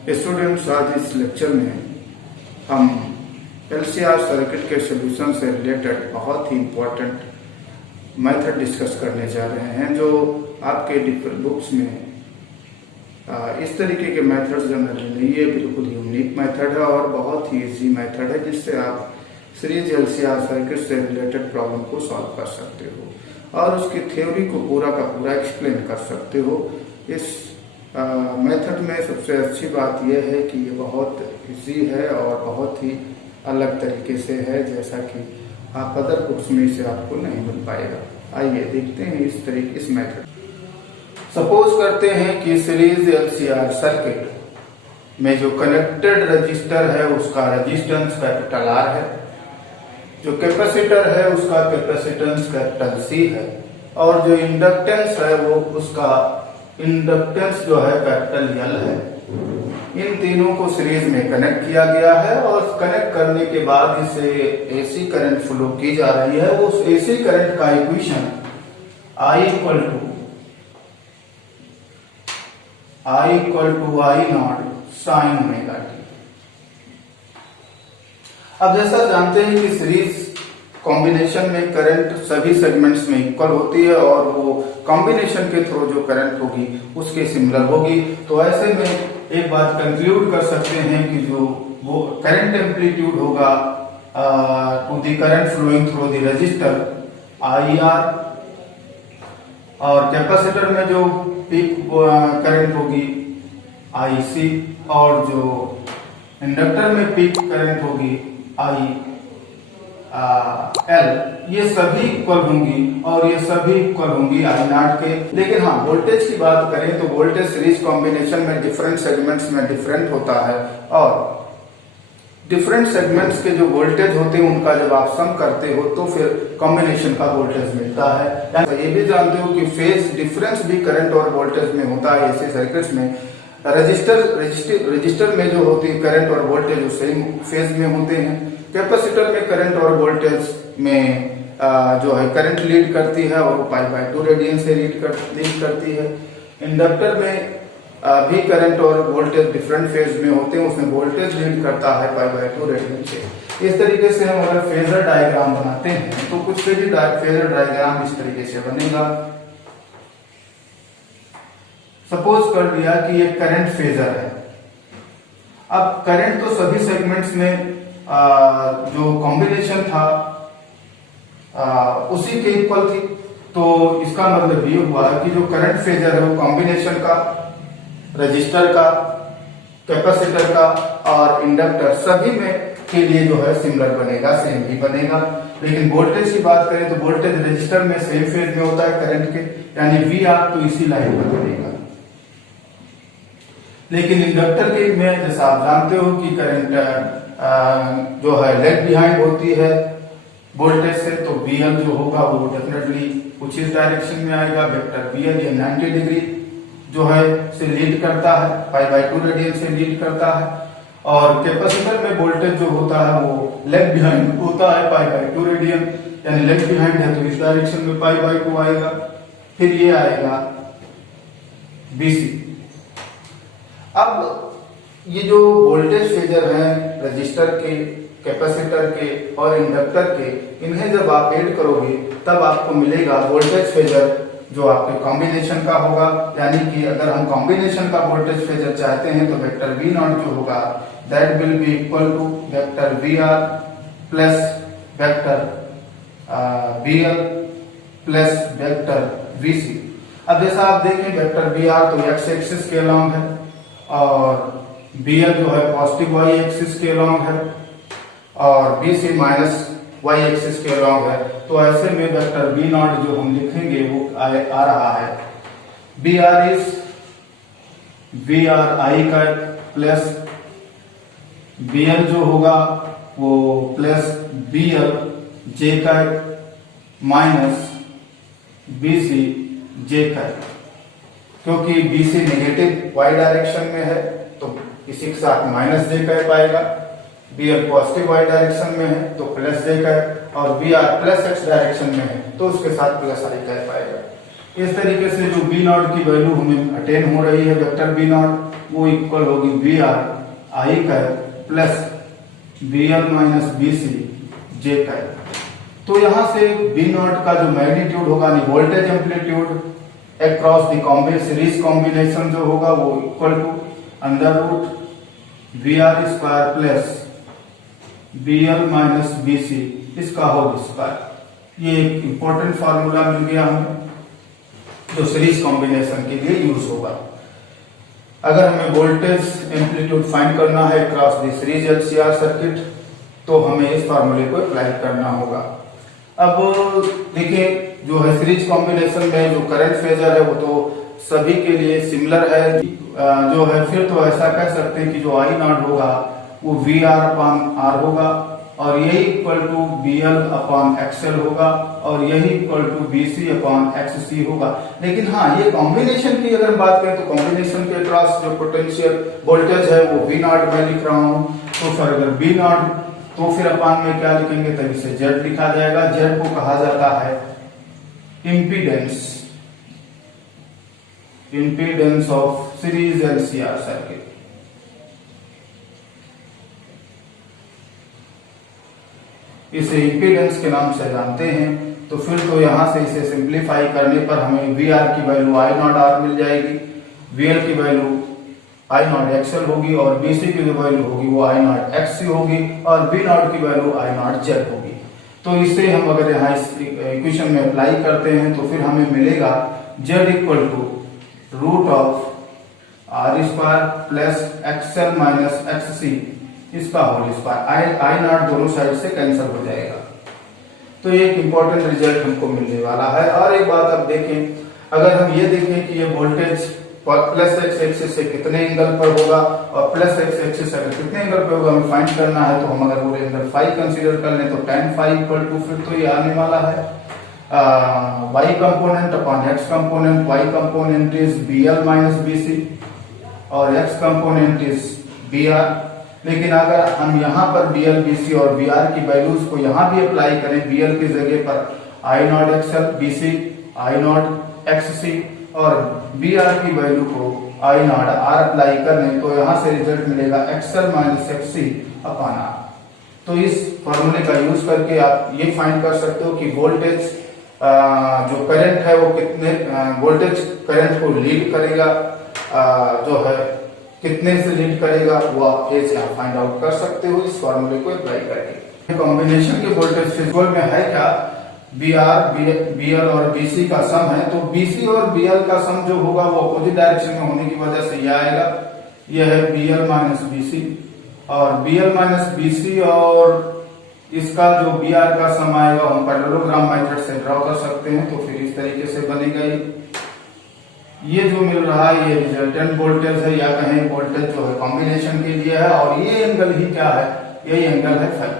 Students, आज इस lecture में हम एलसीआर सर्किट के सोल्यूशन से रिलेटेड बहुत ही इम्पोर्टेंट मेथड डिस्कस करने जा रहे हैं, जो आपके डिफरेंट बुक्स में इस तरीके के मेथड जनरली नहीं है। बिल्कुल यूनिक मेथड है और बहुत ही इजी मेथड है, जिससे आप सीरीज एलसीआर सर्किट से रिलेटेड प्रॉब्लम को सॉल्व कर सकते हो और उसकी थ्योरी को पूरा का पूरा एक्सप्लेन कर सकते हो। इस मेथड में सबसे अच्छी बात यह है कि ये बहुत इजी है और बहुत ही अलग तरीके से है, जैसा कि आप अदर बुक्स में इसे आपको नहीं मिल पाएगा। आइए देखते हैं इस मेथड। सपोज करते हैं कि सीरीज एलसीआर सर्किट में जो कनेक्टेड रजिस्टर है उसका रेजिस्टेंस कैपिटल R है, जो कैपेसिटर है उसका कैपेसिटेंस कैपिटल C है और जो इंडक्टेंस है वो उसका इंडक्टेंस जो है कैपिटल L है। इन तीनों को सीरीज में कनेक्ट किया गया है और कनेक्ट करने के बाद इसे एसी करंट फ्लो की जा रही है। वो उस एसी करंट का equation I equal I not sine omega T. अब जैसा जानते हैं कि सीरीज कॉम्बिनेशन में करंट सभी सेगमेंट्स में इक्वल होती है और वो कॉम्बिनेशन के थ्रू जो करंट होगी उसके सिमिलर होगी। तो ऐसे में एक बात कंक्लूड कर सकते हैं कि जो वो करंट एम्पलीट्यूड होगा to the current flowing through the resistor IR, और कैपेसिटर में जो पीक करंट होगी IC, और जो इंडक्टर में पीक करंट होगी IL, ये सभी इक्वल होंगी और ये सभी इक्वल होंगी I0 के। लेकिन हाँ, वोल्टेज की बात करें तो वोल्टेज सीरीज कॉम्बिनेशन में डिफरेंट सेगमेंट्स में डिफरेंट होता है और डिफरेंट सेगमेंट्स के जो वोल्टेज होते हैं उनका जब आप सम करते हो तो फिर कॉम्बिनेशन का वोल्टेज मिलता है। तो ये भी जानते हो कि फेज डिफरेंस भी करंट और वोल्टेज में होता है। ऐसे सर्किट्स में रजिस्टर में जो होती है करंट और वोल्टेज वो सेम फेज में होते हैं। कैपेसिटर में करंट और वोल्टेज में जो है करंट लीड करती है और वो π/2 रेडियन से लीड करती है। इंडक्टर में भी करंट और वोल्टेज डिफरेंट फेज में होते हैं, उसमें वोल्टेज लीड करता है π/2 रेडियन से। इस तरीके से हम अगर फेजर डायग्राम बनाते हैं तो कुछ फेजर डायग्राम इस तरीके से बनेगा। सपोज कर दिया कि ये करंट फेजर है। अब करंट तो सभी सेगमेंट्स में जो कॉम्बिनेशन था उसी के इक्वल थी, तो इसका मतलब ये हुआ कि जो करंट फेजर है वो कॉम्बिनेशन का, रजिस्टर का, कैपेसिटर का और इंडक्टर सभी में के लिए जो है सिमिलर बनेगा, सेम ही बनेगा। लेकिन वोल्टेज की बात करें तो वोल्टेज रजिस्टर में सेम फेज में होता है करंट के, यानी VR तो इसी लाइन पर बनेगा। लेकिन इंडक्टर के में जैसा आप जानते हो कि करंट जो है लेग बिहाइंड होती है वोल्टेज से, तो VL जो होगा वो डेफिनेटली कुछ इस डायरेक्शन में आएगा। वेक्टर VL ये 90 डिग्री जो है से लीड करता है, π/2 रेडियन से लीड करता है। और कैपेसिटर में वोल्टेज जो होता है वो लेग बिहाइंड होता है π/2 रेडियन, यानी लेग बिहाइंड है तो इस डायरेक्शन में π/2 आएगा। फिर ये आएगा BC। अब ये जो वोल्टेज फेजर है रजिस्टर के, कैपेसिटर के और इंडक्टर के, इन्हें जब आप ऐड करोगे तब आपको मिलेगा वोल्टेज फेजर जो आपके कॉम्बिनेशन का होगा। यानी कि अगर हम कॉम्बिनेशन का वोल्टेज फेजर चाहते हैं तो वेक्टर V0 जो होगा that will be equal to vector VR plus vector VL plus vector VC। अब जैसा आप देखें वेक्टर VR तो x एक्सिस के अलॉन्ग है और VL जो है पॉजिटिव y एक्सिस के अलॉन्ग है और BC माइनस y एक्सिस के अलॉन्ग है। तो ऐसे में वेक्टर V0 जो हम लिखेंगे वो आ रहा है BR इज VR I का प्लस BL जो होगा वो प्लस BL J का माइनस BC J का, क्योंकि BC नेगेटिव y डायरेक्शन में है तो इसी के साथ माइनस J का पाएगा। BL पॉजिटिव y डायरेक्शन में है तो प्लस J का, और VR प्लस x डायरेक्शन में है तो उसके साथ प्लस I का पाएगा। इस तरीके से जो बी नॉट की वैल्यू हमें अटेन हो रही है वेक्टर बी नॉट, वो इक्वल होगी B R I cap plus B L minus B C J cap. तो यहां से बी नॉट का जो मैग्नीट्यूड होगा, voltage amplitude across the series combination जो होगा वो equal to under root V R square plus B L minus B C इसका होल स्क्वायर। ये एक इंपॉर्टेंट फार्मूला मिल गया हमें जो सीरीज कॉम्बिनेशन के लिए यूज होगा। अगर हमें वोल्टेज एम्पलीट्यूड फाइंड करना है across the series LCR circuit तो हमें इस फार्मूले को अप्लाई करना होगा। अब देखिए जो है सीरीज कॉम्बिनेशन में जो करंट फेजर है वो तो सभी के लिए सिमिलर है, जो है फिर तो ऐसा कह सकते हैं कि जो आई नॉट होगा वो वी आर अपॉन आर होगा और यही equal to B L upon XL होगा और यही equal to B C upon X C होगा। लेकिन हाँ, ये कॉम्बिनेशन की अगर बात करें तो कॉम्बिनेशन के अक्रॉस जो पोटेंशियल वोल्टेज है वो वी नॉट में लिख रहा हूं, तो फिर अगर बी नॉट तो फिर अपॉन में क्या लिखेंगे, तभी से जेड लिखा जाएगा। जेड को कहा जाता है impedance of series LCR circuit. इसे इम्पीडेंस के नाम से जानते हैं। तो फिर तो यहां से इसे सिंप्लीफाई करने पर हमें वी आर की वैल्यू आई नॉट आर मिल जाएगी, वी एल की वैल्यू आई नॉट एक्सएल होगी और बी सी की जो वैल्यू होगी वो आई नॉट एक्स सी होगी और बी नॉट की वैल्यू आई नॉट जेड होगी। तो इसे हम अगर यहाँ इस इक्वेशन में अप्लाई करते हैं तो फिर हमें मिलेगा Z equal to root of R square plus XL minus X C इसका होल स्क्वायर। आई नॉट दोनों साइड से कैंसिल हो जाएगा। तो ये एक इंपॉर्टेंट रिजल्ट हमको मिलने वाला है। और एक बात आप देखें, अगर हम ये देखें कि ये वोल्टेज प्लस एक्स एक्सिस से कितने एंगल पर होगा और प्लस एक्स एक्सिस अगर कितने एंगल पर होगा हमें फाइंड करना है, तो हम अगर पूरे एंगल फाई कंसीडर कर लें तो tan फाई इक्वल टू फिर तो ये आने वाला है y component upon x component. y component is bl minus bc और x कंपोनेंट इज br। लेकिन अगर हम यहाँ पर bl bc और br की वैल्यूज को यहाँ भी अप्लाई करें, bl की जगह पर i not xl, bc i not xc और br की वैल्यू को i नॉट r अप्लाई कर लें तो यहाँ से रिजल्ट मिलेगा xl minus xc upon r। तो इस फॉर्मूले का यूज करके आप ये फाइंड कर सकते हो कि वोल्टेज जो करंट है वो कितने वोल्टेज करंट को लीड करेगा, जो है कितने से लीड करेगा वो आप फाइंड आउट कर सकते हो इस फॉर्मूले को अप्लाई करके। कॉम्बिनेशन के वोल्टेज फिजिकल में है क्या, बी आर बी एल और बी सी का सम है। तो बी सी और बी एल का सम जो होगा वो अपोजिट डायरेक्शन में होने की वजह से यह आएगा, यह है B L minus B C और B L minus B C और इसका जो बी आर का सम आएगा हम पैरेललोग्राम मेथड से ड्रॉ कर सकते हैं। तो फिर इस तरीके से बनेगा। ये जो मिल रहा है ये रिजल्टेंट वोल्टेज है या कहें वोल्टेज जो है कॉम्बिनेशन के लिए है और ये एंगल ही क्या है, यही एंगल है फाई।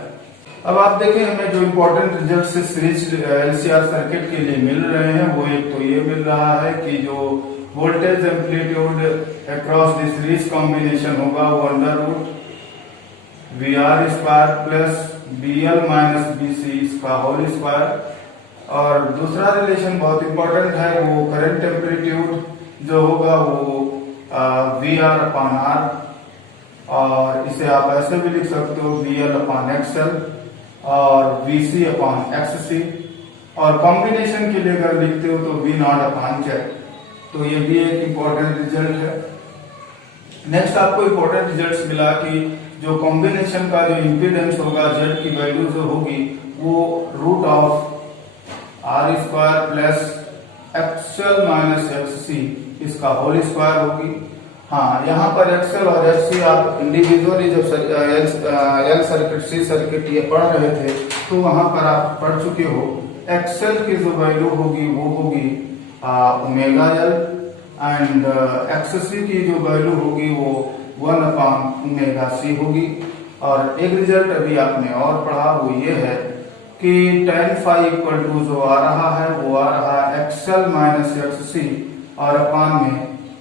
अब आप देखें हमें जो इम्पोर्टेंट रिजल्ट से सीरीज एलसीआर सर्किट के लिए मिल रहे हैं वो एक तो ये मिल रहा है कि जो voltage amplitude across the series combination होगा वो under root V R square plus B L minus B C इसका होल स्क्वायर। और दूसरा रिलेशन बहुत इंपॉर्टेंट है, वो करंट एम्पलीट्यूड जो होगा वो वी आर अपॉन आर और इसे आप ऐसे भी लिख सकते हो वी एल अपॉन एक्सएल और वी सी अपॉन एक्स सी और कॉम्बिनेशन के लिए अगर लिखते हो तो वी नॉट अपॉन जेड। तो ये भी एक इंपॉर्टेंट रिजल्ट है। नेक्स्ट आपको इंपॉर्टेंट रिजल्ट मिला कि जो कॉम्बिनेशन का जो इम्पीडेंस होगा जेड की वैल्यू जो होगी वो root of R square plus XL minus X C इसका होल स्क्वायर होगी। हाँ, यहाँ पर एक्सएल और एक्स सी आप इंडिविजुअली जब एल सर्किट सी सर्किट ये पढ़ रहे थे तो वहां पर आप पढ़ चुके हो। एक्सएल की जो वैल्यू होगी वो होगी ओमेगा एल एंड एक्स सी की जो वैल्यू होगी वो 1 अपॉन ओमेगा सी होगी। और एक रिजल्ट अभी आपने और पढ़ा वो ये है कि tan फाई इक्वल टू जो आ रहा है वो आ रहा है एक्सएल माइनस एक्स सी और अपॉन में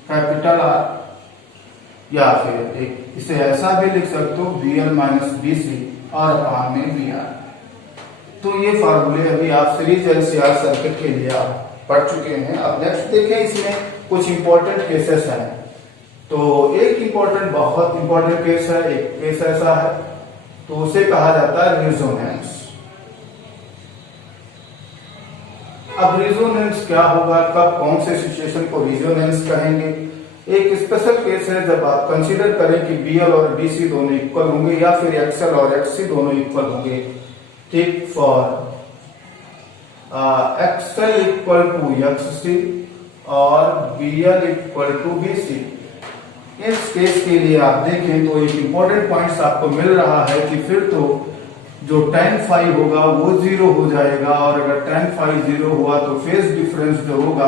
कैपिटल आर या फिर एक इसे ऐसा भी लिख सकते हो B L minus B C और अपॉन में बी आर। तो ये फार्मूले अभी आप सीरीज एलसीआर सर्किट के लिए आप पढ़ चुके हैं। अब नेक्स्ट देखें, इसमें कुछ इंपॉर्टेंट केसेस हैं। तो एक इंपॉर्टेंट, बहुत इंपॉर्टेंट केस है, एक केस ऐसा है तो उसे कहा जाता है रिजोनेंस। अब रिजोनेंस क्या होगा, कब, कौन से सिचुएशन को रिजोनेंस कहेंगे? एक स्पेशल केस है जब आप कंसीडर करें कि बीएल और बीसी दोनों इक्वल होंगे या फिर एक्सएल और एक्ससी दोनों इक्वल होंगे। ठीक, for XL equal to XC और बीएल इक्वल टू बीसी। इस केस के लिए आप देखें तो एक इंपॉर्टेंट पॉइंट्स आपको मिल रहा है कि फिर तो जो tan फाई होगा वो 0 हो जाएगा, और अगर tan फाई 0 हुआ तो फेज डिफरेंस जो होगा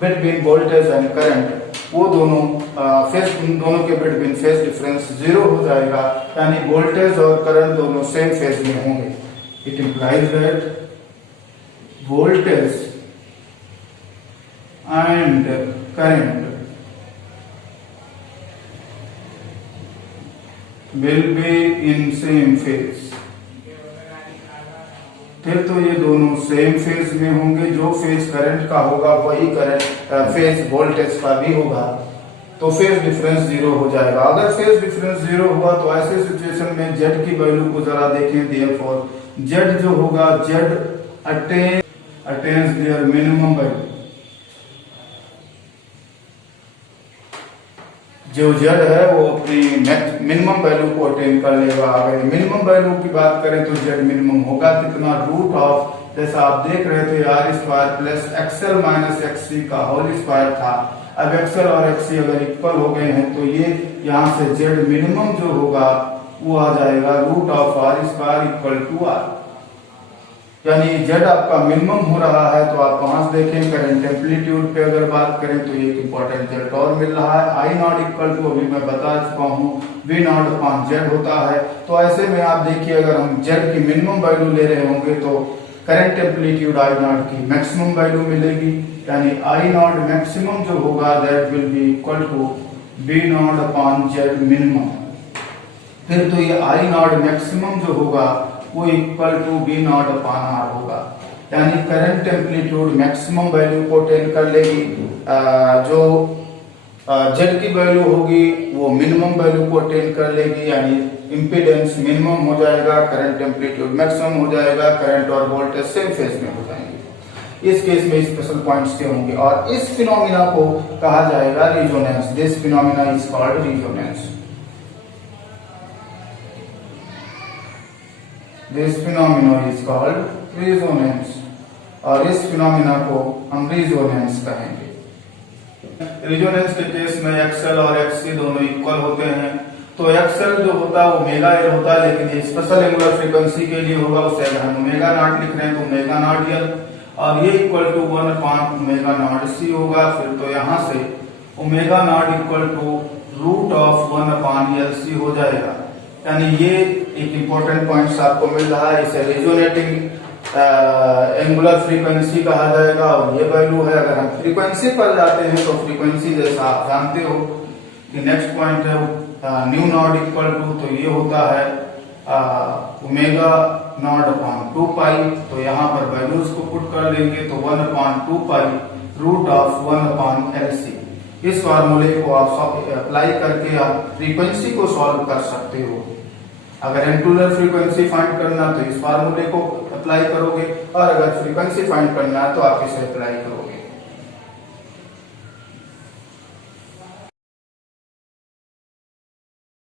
बिटवीन वोल्टेज एंड करंट, वो दोनों दोनों के बिटवीन फेज डिफरेंस 0 हो जाएगा, यानी वोल्टेज और करंट दोनों सेम फेज में होंगे। It implies that voltage and current will be in same phase। फिर तो ये दोनों सेम फेज में होंगे, जो फेज करंट का होगा वही करंट फेज वोल्टेज का भी होगा, तो फेज डिफरेंस 0 हो जाएगा। अगर फेज डिफरेंस 0 हुआ तो ऐसे सिचुएशन में जेड की वैल्यू को जरा देखें। देयरफॉर जेड जो होगा, Z attains their minimum value. जो जेड है वो अपनी मिनिमम वैल्यू को अटेन कर लेगा। अगर मिनिमम वैल्यू की बात करें तो जेड मिनिमम होगा कितना, रूट ऑफ, जैसा आप देख रहे थे R square plus XL minus XC का होल स्क्वायर था। अब एक्सएल और एक्ससी अगर इक्वल हो गए हैं तो ये यहाँ से जेड मिनिमम जो होगा वो आ जाएगा root of R square equal to R, यानी जेड आपका मिनिमम हो रहा है। तो आप वहां से देखें करंट एम्पलीट्यूड पे अगर बात करें तो एक इंपॉर्टेंट जेड और मिल रहा है, आई नॉट इक्वल टू, अभी मैं बता चुका हूँ, वी नॉट अपॉन जेड होता है। तो ऐसे में आप देखिए अगर हम जेड की मिनिमम वैल्यू ले रहे होंगे तो करंट एम्पलीट्यूड आई नॉट की मैक्सिमम वैल्यू मिलेगी, यानी आई नॉट मैक्सिमम जो होगा that will be equal to V naught upon Z minimum. फिर तो ये आई नॉट मैक्सिमम जो होगा वो equal to B naught upon R होगा, यानी करंट एम्पलीट्यूड मैक्सिमम वैल्यू को अटेन कर लेगी। जो जेड की वैल्यू होगी वो मिनिमम वैल्यू को अटेन कर लेगी, यानी इंपीडेंस मिनिमम हो जाएगा, करंट एम्पलीट्यूड मैक्सिमम हो जाएगा, करंट और वोल्टेज सेम फेज में हो जाएंगे। इस केस में स्पेशल पॉइंट्स के होंगे और इस फिनोमिना को कहा जाएगा resonance. This phenomena is called resonance. This phenomena is called resonance, और इस फिनोमिना को हम रिजोनेंस कहेंगे। रिजोनेंस के केस में एक्सएल और एक्ससी दोनों इक्वल होते हैं। तो एक्सएल जो होता है वो ओमेगा एल होता है, लेकिन ये स्पेशल एंगुलर फ्रीक्वेंसी के लिए होगा, उसे अगर हम ओमेगा नॉट लिख रहे हैं तो ओमेगा नॉट एल, और ये equal to 1 upon omega naught C होगा। फिर तो यहाँ से omega naught equal to root of 1 upon L C हो जाएगा, यानी ये एक इंपॉर्टेंट पॉइंट्स आपको मिल रहा है। इसे रिजोनेटिंग एंगुलर फ्रीक्वेंसी कहा जाएगा, और ये वैल्यू है। अगर हम फ्रीक्वेंसी पर जाते हैं तो फ्रीक्वेंसी जैसा आप जानते हो कि नेक्स्ट पॉइंट है न्यू नॉट इक्वल टू, तो ये होता है ओमेगा नॉट अपॉन 2 पाई। तो यहाँ पर वैल्यूज को पुट कर देंगे तो 1 upon 2 pi root of 1 upon L C. इस फार्मूले को आप अप्लाई करके आप फ्रीक्वेंसी को सॉल्व कर सकते हो। अगर एंगुलर फ्रीक्वेंसी फाइंड करना तो इस फार्मूले को अप्लाई करोगे, और अगर फ्रीक्वेंसी फाइंड करना है तो आप इसे अप्लाई करोगे।